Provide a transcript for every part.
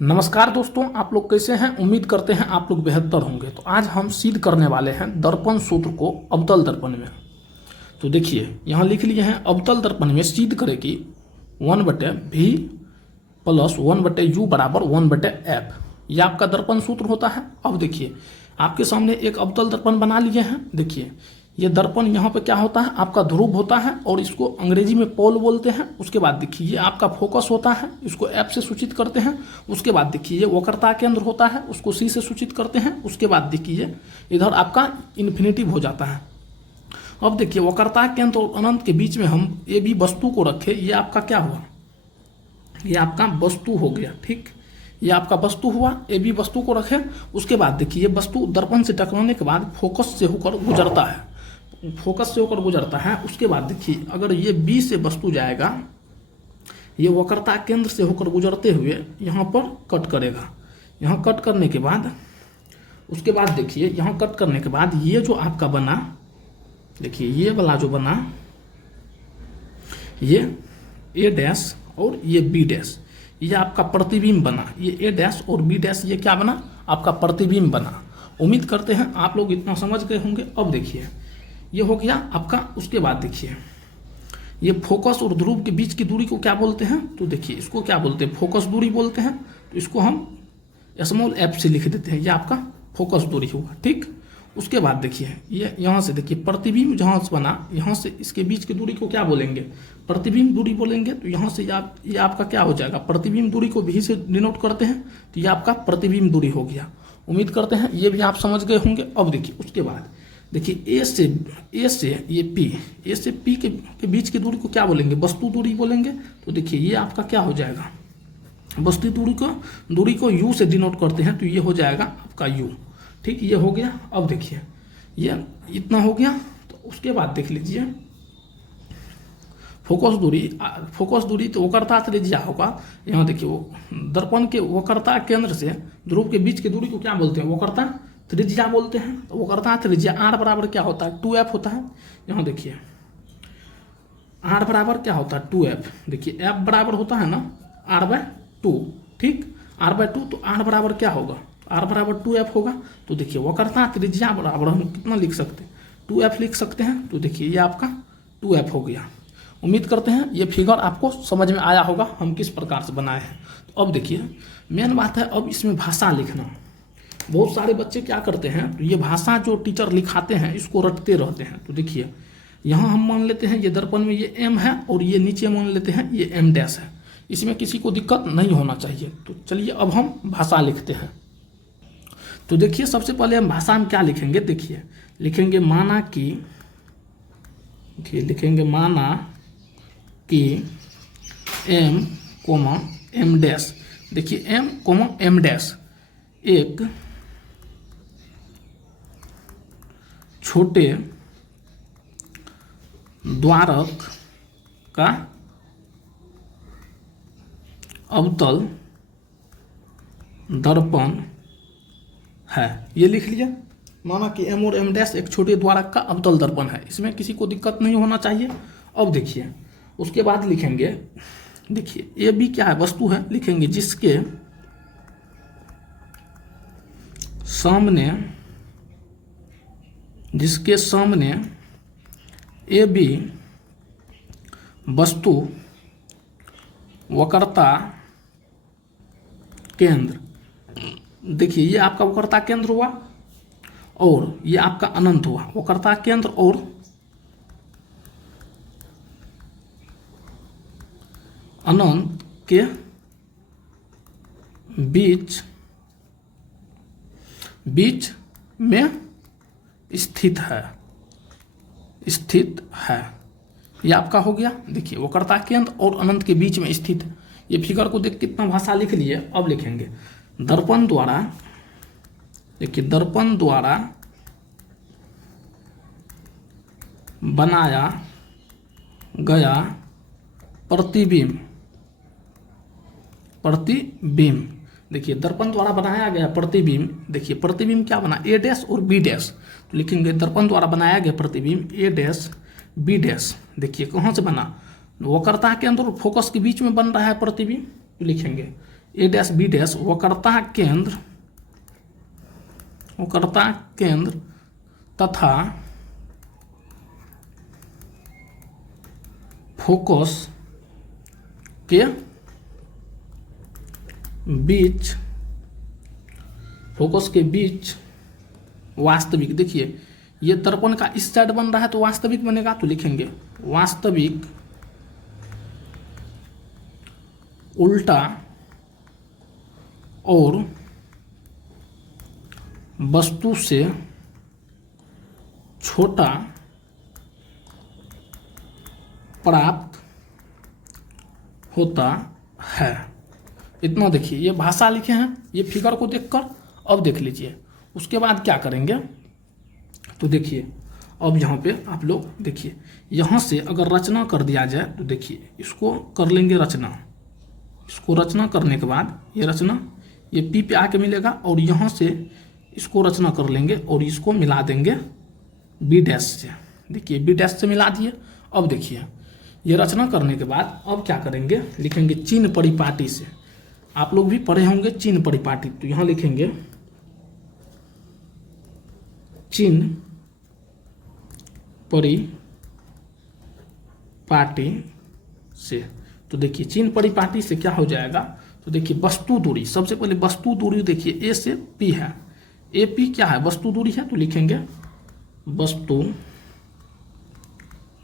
नमस्कार दोस्तों, आप लोग कैसे हैं। उम्मीद करते हैं आप लोग बेहतर होंगे। तो आज हम सिद्ध करने वाले हैं दर्पण सूत्र को अवतल दर्पण में। तो देखिए यहाँ लिख लिए हैं, अवतल दर्पण में सिद्ध करें कि 1/v प्लस 1/u बराबर 1/f। यह आपका दर्पण सूत्र होता है। अब देखिए आपके सामने एक अवतल दर्पण बना लिए हैं। देखिए ये दर्पण यहाँ पे क्या होता है, आपका ध्रुव होता है और इसको अंग्रेजी में पोल बोलते हैं। उसके बाद देखिए ये आपका फोकस होता है, इसको एफ से सूचित करते हैं। उसके बाद देखिए ये वक्रता केंद्र होता है, उसको सी से सूचित करते हैं। उसके बाद देखिए इधर आपका इन्फिनेटिव हो जाता है। अब देखिए वक्रता केंद्र और अनंत के बीच में हम ए बी वस्तु को रखे। ये आपका क्या हुआ, ये आपका वस्तु हो गया। ठीक, ये आपका वस्तु हुआ, ए बी वस्तु को रखे। उसके बाद देखिए ये वस्तु दर्पण से टकराने के बाद फोकस से होकर गुजरता है, फोकस से होकर गुजरता है। उसके बाद देखिए अगर ये बी से वस्तु जाएगा, ये वक्रता केंद्र से होकर गुजरते हुए यहाँ पर कट करेगा। यहाँ कट करने के बाद उसके बाद देखिए यहाँ कट करने के बाद ये जो आपका बना, देखिए ये वाला जो बना, ये ए डैश और ये बी डैश, ये आपका प्रतिबिंब बना। ये ए डैश और बी डैश ये क्या बना, आपका प्रतिबिंब बना। उम्मीद करते हैं आप लोग इतना समझ गए होंगे। अब देखिए ये हो गया आपका। उसके बाद देखिए ये फोकस और ध्रुव के बीच की दूरी को क्या बोलते हैं, तो देखिए इसको क्या बोलते हैं, फोकस दूरी बोलते हैं। तो इसको हम स्मॉल एफ से लिख देते हैं, ये आपका फोकस दूरी होगा। ठीक, उसके बाद देखिए ये यहाँ से देखिए प्रतिबिंब जहाँ से बना, यहाँ से इसके बीच की दूरी को क्या बोलेंगे, प्रतिबिंब दूरी बोलेंगे। तो यहाँ से ये आपका क्या हो जाएगा, प्रतिबिंब दूरी को भी से डिनोट करते हैं। तो ये आपका प्रतिबिंब दूरी हो गया। उम्मीद करते हैं ये भी आप समझ गए होंगे। अब देखिए उसके बाद देखिए ए से ये पी, ए से पी के बीच की दूरी को क्या बोलेंगे, वस्तु दूरी बोलेंगे। तो देखिए ये आपका क्या हो जाएगा, वस्तु दूरी को यू से डिनोट करते हैं। तो ये हो जाएगा आपका यू। ठीक, ये हो गया। अब देखिए ये इतना हो गया। तो उसके बाद देख लीजिए फोकस दूरी तो वक्रता त्रिज्या होगा। यहाँ देखिए वो दर्पण के वक्रता केंद्र से ध्रुव के बीच की दूरी को क्या बोलते हैं, वक्रता त्रिज्या बोलते हैं। तो वक्रता त्रिज्या आर बराबर क्या होता है, 2f होता है। यहाँ देखिए आर बराबर क्या होता है, 2f। देखिए एफ बराबर होता है ना r/2। ठीक, r/2। तो आर बराबर क्या होगा, आर बराबर 2f होगा। तो देखिए वक्रता त्रिज्या बराबर हम कितना लिख सकते हैं, 2f लिख सकते हैं। तो देखिए ये आपका 2f हो गया। उम्मीद करते हैं ये फिगर आपको समझ में आया होगा हम किस प्रकार से बनाए हैं। तो अब देखिए मेन बात है अब इसमें भाषा लिखना। बहुत सारे बच्चे क्या करते हैं, ये भाषा जो टीचर लिखाते हैं इसको रटते रहते हैं। तो देखिए यहाँ हम मान लेते हैं ये दर्पण में ये एम है और ये नीचे मान लेते हैं ये एम डैश है। इसमें किसी को दिक्कत नहीं होना चाहिए। तो चलिए अब हम भाषा लिखते हैं। तो देखिए सबसे पहले हम भाषा में क्या लिखेंगे, देखिए लिखेंगे माना कि, लिखेंगे माना कि एम कोमा एम डैश। देखिए एम कोमा एम डैश एक छोटे द्वारक का अवतल दर्पण है। ये लिख लिया, माना कि एम और एम डैश एक छोटे द्वारक का अवतल दर्पण है। इसमें किसी को दिक्कत नहीं होना चाहिए। अब देखिए उसके बाद लिखेंगे, देखिए ए बी क्या है, वस्तु है। लिखेंगे जिसके सामने ए बी वस्तु वक्रता केंद्र, देखिए ये आपका वक्रता केंद्र हुआ और ये आपका अनंत हुआ। वक्रता केंद्र और अनंत के बीच में स्थित है। ये आपका हो गया। देखिए वक्रता केंद्र और अनंत के बीच में स्थित। ये फिगर को देख कितना भाषा लिख लिए। अब लिखेंगे दर्पण द्वारा, देखिए दर्पण द्वारा बनाया गया प्रतिबिंब। देखिए दर्पण द्वारा बनाया गया प्रतिबिंब, देखिए प्रतिबिंब क्या बना, ए डैश और बी डैश। तो लिखेंगे दर्पण द्वारा बनाया गया प्रतिबिंब ए डैश बी डैश। देखिए कहाँ से बना, वक्रता के अंदर फोकस के बीच में बन रहा है प्रतिबिंब। तो लिखेंगे ए डैश बी डैश वक्रता केंद्र तथा फोकस के बीच वास्तविक, देखिए ये दर्पण का इस साइड बन रहा है तो वास्तविक बनेगा, तो लिखेंगे वास्तविक उल्टा और वस्तु से छोटा प्राप्त होता है। इतना देखिए, ये भाषा लिखे हैं ये फिगर को देखकर। अब देख लीजिए उसके बाद क्या करेंगे, तो देखिए अब यहाँ पे आप लोग देखिए, यहाँ से अगर रचना कर दिया जाए तो देखिए इसको कर लेंगे रचना। इसको रचना करने के बाद ये रचना ये पी पे आके मिलेगा और यहाँ से इसको रचना कर लेंगे और इसको मिला देंगे बी डैश से। देखिए बी डैश से मिला दिए। अब देखिए ये रचना करने के बाद अब क्या करेंगे, लिखेंगे चिन्ह परिपाटी से। आप लोग भी पढ़े होंगे चिन्ह परिपाटी, तो यहाँ लिखेंगे चिन्ह परिपाटी से। तो देखिए चिन्ह परिपाटी से क्या हो जाएगा, तो देखिए वस्तु दूरी, सबसे पहले वस्तु दूरी देखिए ए से पी है, ए पी क्या है वस्तु दूरी है, तो लिखेंगे वस्तु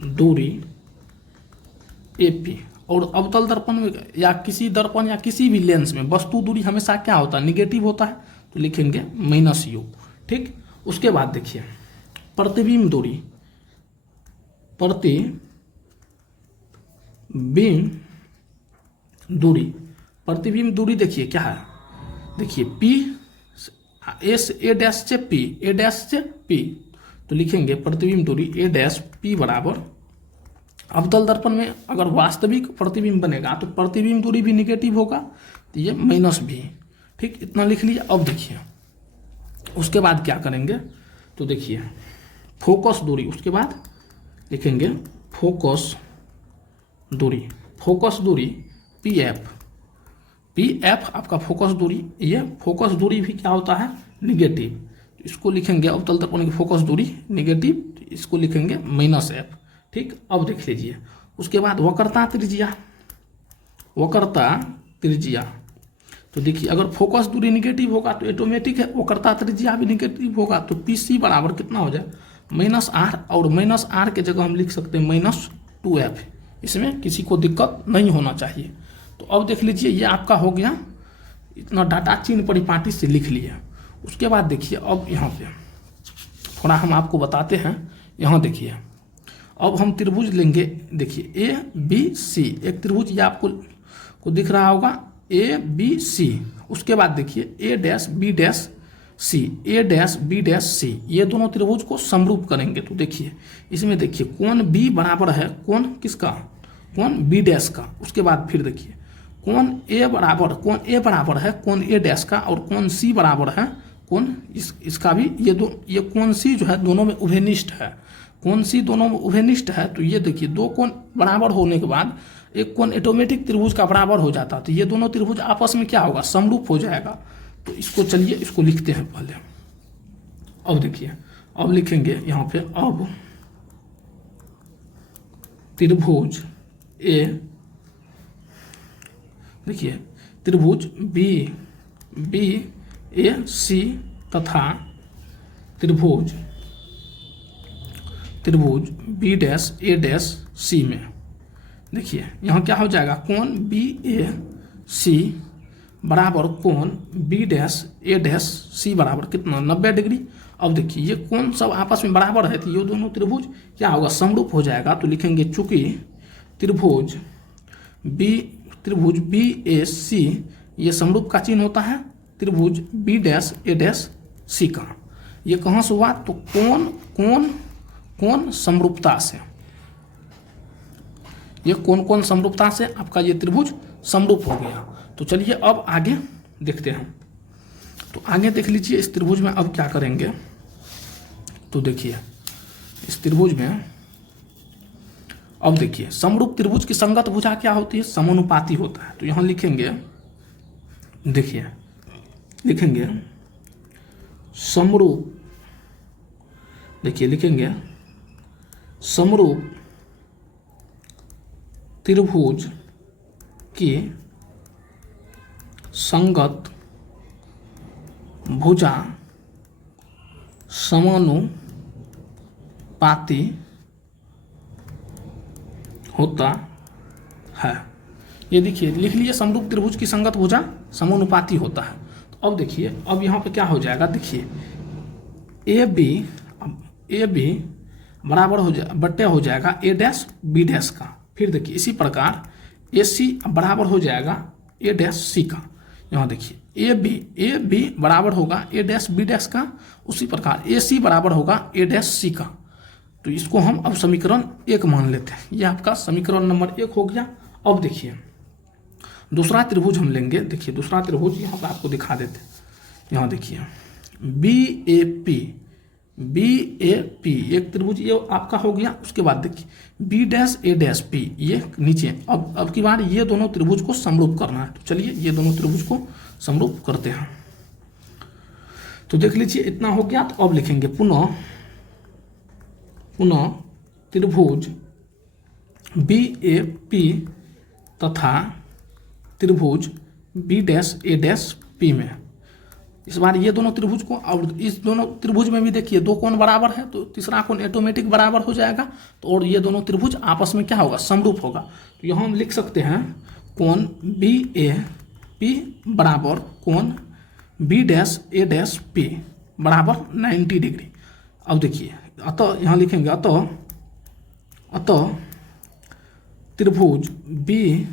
दूरी ए पी। और अवतल दर्पण में या किसी दर्पण या किसी भी लेंस में वस्तु दूरी हमेशा क्या होता है, निगेटिव होता है, तो लिखेंगे -u। ठीक, उसके बाद देखिए प्रतिबिंब दूरी देखिए क्या है, देखिए P ए डैश से P, तो लिखेंगे प्रतिबिंब दूरी ए डैश P बराबर, अवतल दर्पण में अगर वास्तविक प्रतिबिंब बनेगा तो प्रतिबिंब दूरी भी निगेटिव होगा, तो ये -v। ठीक, इतना लिख लिया। अब देखिए उसके बाद क्या करेंगे, तो देखिए फोकस दूरी, उसके बाद लिखेंगे फोकस दूरी पीएफ आपका फोकस दूरी। ये फोकस दूरी भी क्या होता है, निगेटिव, इसको लिखेंगे अवतल दर्पण की फोकस दूरी निगेटिव, इसको लिखेंगे -f। ठीक, अब देख लीजिए उसके बाद वक्रता त्रिज्या, तो देखिए अगर फोकस दूरी निगेटिव होगा तो ऑटोमेटिक है वक्रता त्रिज्या भी निगेटिव होगा, तो PC बराबर कितना हो जाए -r, और -r के जगह हम लिख सकते हैं -2f। इसमें किसी को दिक्कत नहीं होना चाहिए। तो अब देख लीजिए ये आपका हो गया, इतना डाटा चिन्ह परिपाटी से लिख लिया। उसके बाद देखिए अब यहाँ पे थोड़ा हम आपको बताते हैं। यहाँ देखिए अब हम त्रिभुज लेंगे, देखिए ABC एक त्रिभुज, ये आपको दिख रहा होगा ABC। उसके बाद देखिए A dash B dash C, ये दोनों त्रिभुज को समरूप करेंगे। तो देखिए इसमें देखिए कोण B बराबर है कोण किसका, कोण B डैश का। उसके बाद फिर देखिए कोण A बराबर है कोण A डैश का, और कोण C बराबर है कोण इसका भी। ये कोण C जो है दोनों में उभयनिष्ठ है, कोण C दोनों में उभयनिष्ठ है। तो ये देखिए दो कोण बराबर होने के बाद एक कोण ऑटोमेटिक त्रिभुज का बराबर हो जाता है, तो ये दोनों त्रिभुज आपस में क्या होगा, समरूप हो जाएगा। तो इसको चलिए इसको लिखते हैं पहले। अब देखिए अब लिखेंगे यहाँ पे, अब त्रिभुज A, देखिए त्रिभुज BAC तथा त्रिभुज B dash A dash C में, देखिए यहाँ क्या हो जाएगा, कोण BAC बराबर कोण B dash A dash C बराबर कितना 90 डिग्री। अब देखिए ये कोण सब आपस में बराबर है, तो ये दोनों त्रिभुज क्या होगा, समरूप हो जाएगा। तो लिखेंगे चूंकि त्रिभुज BAC ये समरूप का चिन्ह होता है त्रिभुज B dash A dash C का। ये कहाँ से हुआ, तो कोण समरूपता से, ये कोण समरूपता से आपका ये त्रिभुज समरूप हो गया। तो चलिए अब आगे देखते हैं। तो आगे देख लीजिए इस त्रिभुज में अब क्या करेंगे, तो देखिए इस त्रिभुज में अब देखिए समरूप त्रिभुज की संगत भुजा क्या होती है, समानुपाती होता है। तो यहाँ लिखेंगे देखिए लिखेंगे समरूप, देखिए लिखेंगे समरूप त्रिभुज की संगत भुजा समानुपाती होता है। ये देखिए लिख लिए समरूप त्रिभुज की संगत भुजा समानुपाती होता है। तो अब देखिए अब यहाँ पे क्या हो जाएगा, देखिए ए बी बराबर हो जाए बट्टे हो जाएगा ए डैश बी डैश का। फिर देखिए इसी प्रकार ए सी बराबर हो जाएगा ए डैश सी का। यहाँ देखिए ए बी बराबर होगा ए डैश बी डैश का, उसी प्रकार ए सी बराबर होगा ए डैश सी का। तो इसको हम अब समीकरण 1 मान लेते हैं। यह आपका समीकरण नंबर 1 हो गया। अब देखिए दूसरा त्रिभुज हम लेंगे। देखिए दूसरा त्रिभुज यहाँ पर आपको दिखा देते हैं। यहाँ देखिए बी ए पी एक त्रिभुज ये आपका हो गया। उसके बाद देखिए बी डैश ए डैश पी ये नीचे। अब की बार ये दोनों त्रिभुज को समरूप करना है। तो चलिए ये दोनों त्रिभुज को समरूप करते हैं। तो देख लीजिए इतना हो गया। तो अब लिखेंगे पुनः त्रिभुज बी ए पी तथा त्रिभुज बी डैश ए डैश पी में। इस बार ये दोनों त्रिभुज को, और इस दोनों त्रिभुज में भी देखिए दो कोण बराबर है तो तीसरा कोण ऑटोमेटिक बराबर हो जाएगा। तो और ये दोनों त्रिभुज आपस में क्या होगा, समरूप होगा। तो यहाँ हम लिख सकते हैं कोण बी ए पी बराबर कोण बी डैश ए डैश पी बराबर 90 डिग्री। अब देखिए अतः यहाँ लिखेंगे अतः त्रिभुज बी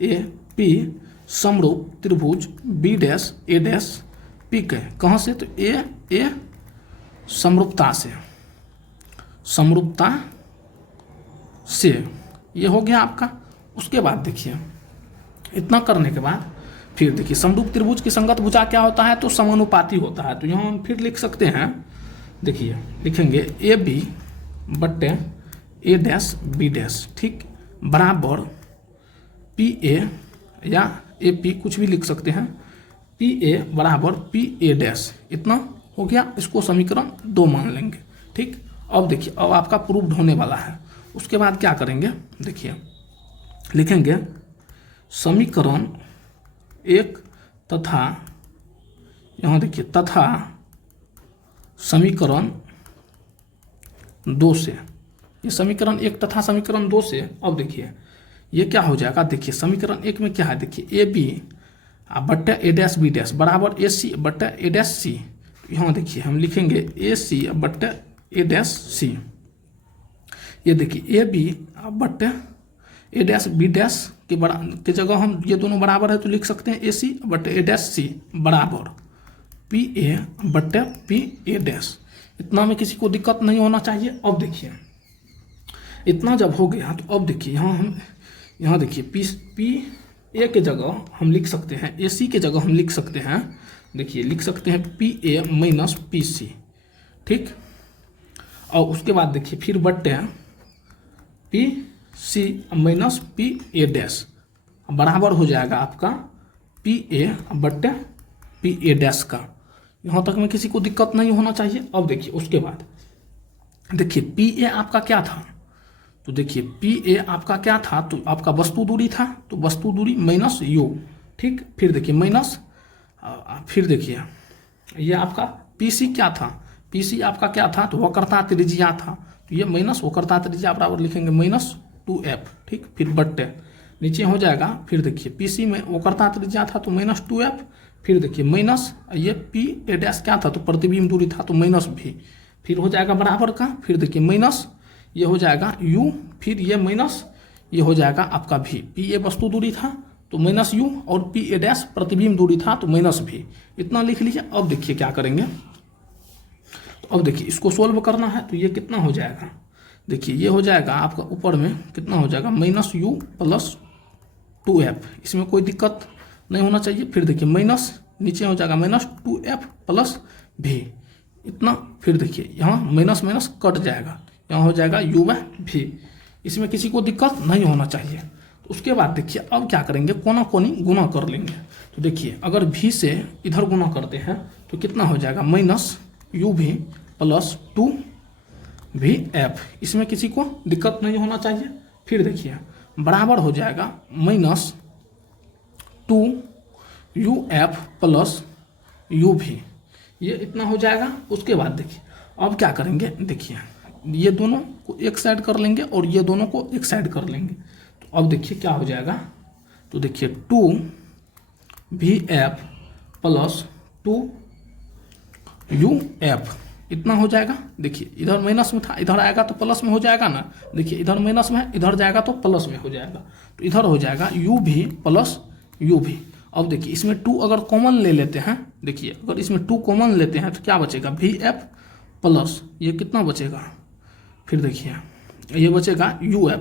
ए पी समरूप त्रिभुज बी डैश ए डैश पी के। कहाँ से, तो ए समरूपता से ये हो गया आपका। उसके बाद देखिए इतना करने के बाद फिर देखिए समरूप त्रिभुज की संगत भुजा क्या होता है, तो समानुपाती होता है। तो यहाँ हम फिर लिख सकते हैं, देखिए लिखेंगे ए बी बट्टे ए डैश बी डैश, ठीक, बराबर पी ए या ए पी कुछ भी लिख सकते हैं, पी ए बराबर पी ए डैश। इतना हो गया। इसको समीकरण 2 मान लेंगे, ठीक। अब देखिए अब आपका प्रूव्ड होने वाला है। उसके बाद क्या करेंगे, देखिए लिखेंगे समीकरण 1 तथा यहाँ देखिए तथा समीकरण 2 से, ये समीकरण 1 तथा समीकरण 2 से। अब देखिए ये क्या हो जाएगा, देखिए समीकरण 1 में क्या है, देखिए ए बी बट्टा ए डैश बी डैश बराबर ए सी बट्टा ए डैश सी। यहाँ देखिए हम लिखेंगे ए सी बट्टा ए डैश सी। ये देखिए ए बी बट्टा ए डैश बी डैश के जगह हम ये दोनों बराबर है तो लिख सकते हैं ए सी बट्टा ए डैश सी बराबर पी ए बट्टा पी ए डैश। इतना में किसी को दिक्कत नहीं होना चाहिए। अब देखिए इतना जब हो गया तो अब देखिए यहाँ देखिए पी ए के जगह हम लिख सकते हैं, ए सी के जगह हम लिख सकते हैं, देखिए लिख सकते हैं P A minus P C, ठीक। और उसके बाद देखिए फिर बट्टे P C minus P A dash बराबर हो जाएगा आपका पी ए बट्टे पी ए डैश का। यहाँ तक में किसी को दिक्कत नहीं होना चाहिए। अब देखिए उसके बाद देखिए पी ए आपका क्या था, तो देखिए पी ए आपका क्या था, तो आपका वस्तु दूरी था, तो वस्तु दूरी माइनस यू, ठीक। फिर देखिए माइनस, फिर देखिए ये आपका पी सी क्या था, पी सी आपका क्या था, तो वक्रता त्रिज्या था, तो ये माइनस वक्रता त्रिज्या बराबर लिखेंगे माइनस 2f, ठीक। फिर बट्टे नीचे हो जाएगा। फिर देखिए पी सी में वक्रता त्रिज्या था तो माइनस 2f। फिर देखिए माइनस ये पी ए डैश क्या था, तो प्रतिबिंब दूरी था तो माइनस भी। फिर हो जाएगा बराबर का। फिर देखिए माइनस ये हो जाएगा u, फिर ये माइनस ये हो जाएगा आपका v। पी ए वस्तु दूरी था तो माइनस u और पी ए डैश प्रतिबिंब दूरी था तो माइनस v। इतना लिख लीजिए। अब देखिए क्या करेंगे, तो अब देखिए इसको सोल्व करना है। तो ये कितना हो जाएगा, देखिए ये हो जाएगा आपका ऊपर में कितना हो जाएगा माइनस u प्लस 2f। इसमें कोई दिक्कत नहीं होना चाहिए। फिर देखिए माइनस नीचे हो जाएगा माइनस 2f प्लस v, इतना। फिर देखिए यहाँ माइनस माइनस कट जाएगा, यहाँ हो जाएगा u/v। इसमें किसी को दिक्कत नहीं होना चाहिए। तो उसके बाद देखिए अब क्या करेंगे, कोना कोनी गुना कर लेंगे। तो देखिए अगर भी से इधर गुना करते हैं तो कितना हो जाएगा, माइनस यू भी प्लस 2VF। इसमें किसी को दिक्कत नहीं होना चाहिए। फिर देखिए बराबर हो जाएगा माइनस 2UF प्लस UV, ये इतना हो जाएगा। उसके बाद देखिए अब क्या करेंगे, देखिए ये दोनों को एक साइड कर लेंगे और ये दोनों को एक साइड कर लेंगे। तो अब देखिए क्या हो जाएगा, तो देखिए 2VF प्लस 2UF इतना हो जाएगा। देखिए इधर माइनस में था, इधर आएगा तो प्लस में हो जाएगा ना। देखिए इधर माइनस में है, इधर जाएगा तो प्लस में हो जाएगा। तो इधर हो जाएगा UV प्लस UV। अब देखिए इसमें 2 अगर कॉमन ले लेते हैं, देखिए अगर इसमें 2 कॉमन लेते हैं तो क्या बचेगा, VF प्लस ये कितना बचेगा, फिर देखिए ये बचेगा UF,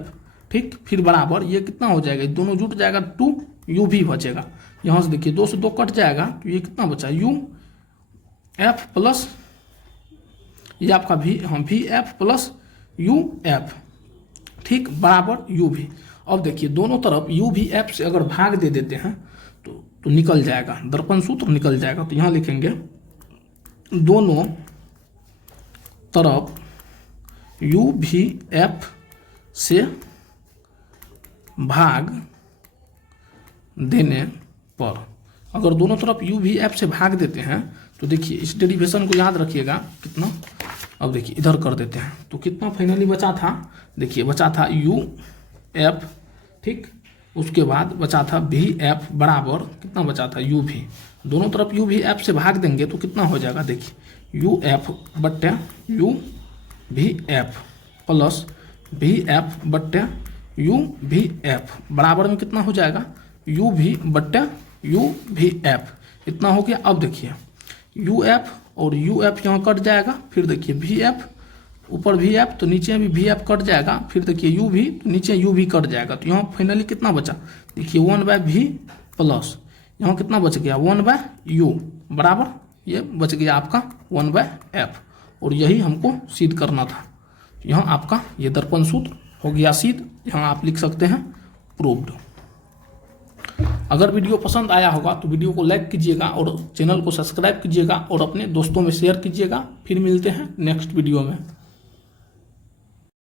ठीक। फिर बराबर ये कितना हो जाएगा, दोनों जुट जाएगा 2UV बचेगा। यहाँ से देखिए 2 से 2 कट जाएगा तो ये कितना बचा, UF प्लस ये आपका VF प्लस UF, ठीक, बराबर UV। अब देखिए दोनों तरफ UVF से अगर भाग दे देते हैं तो निकल जाएगा, दर्पण सूत्र निकल जाएगा। तो यहाँ लिखेंगे दोनों तरफ UVF से भाग देने पर, अगर दोनों तरफ UVF से भाग देते हैं तो देखिए इस डेरिवेशन को याद रखिएगा कितना। अब देखिए इधर कर देते हैं तो कितना फाइनली बचा था, देखिए बचा था UF, ठीक। उसके बाद बचा था VF बराबर कितना बचा था, UV। दोनों तरफ UVF से भाग देंगे तो कितना हो जाएगा, देखिए UF बट्टे UVF प्लस VF बट्टे UVF बराबर में कितना हो जाएगा, UV बट्टे UVF इतना हो गया। अब देखिए UF और UF यहाँ कट जाएगा, फिर देखिए VF ऊपर VF तो नीचे भी VF कट जाएगा, फिर देखिए UV तो नीचे UV कट जाएगा। तो यहाँ फाइनली कितना बचा, देखिए 1/V प्लस यहाँ कितना बच गया 1/U बराबर ये बच गया आपका 1/F। और यही हमको सिद्ध करना था। यहाँ आपका ये दर्पण सूत्र हो गया सिद्ध। यहाँ आप लिख सकते हैं प्रूव्ड। अगर वीडियो पसंद आया होगा तो वीडियो को लाइक कीजिएगा और चैनल को सब्सक्राइब कीजिएगा और अपने दोस्तों में शेयर कीजिएगा। फिर मिलते हैं नेक्स्ट वीडियो में।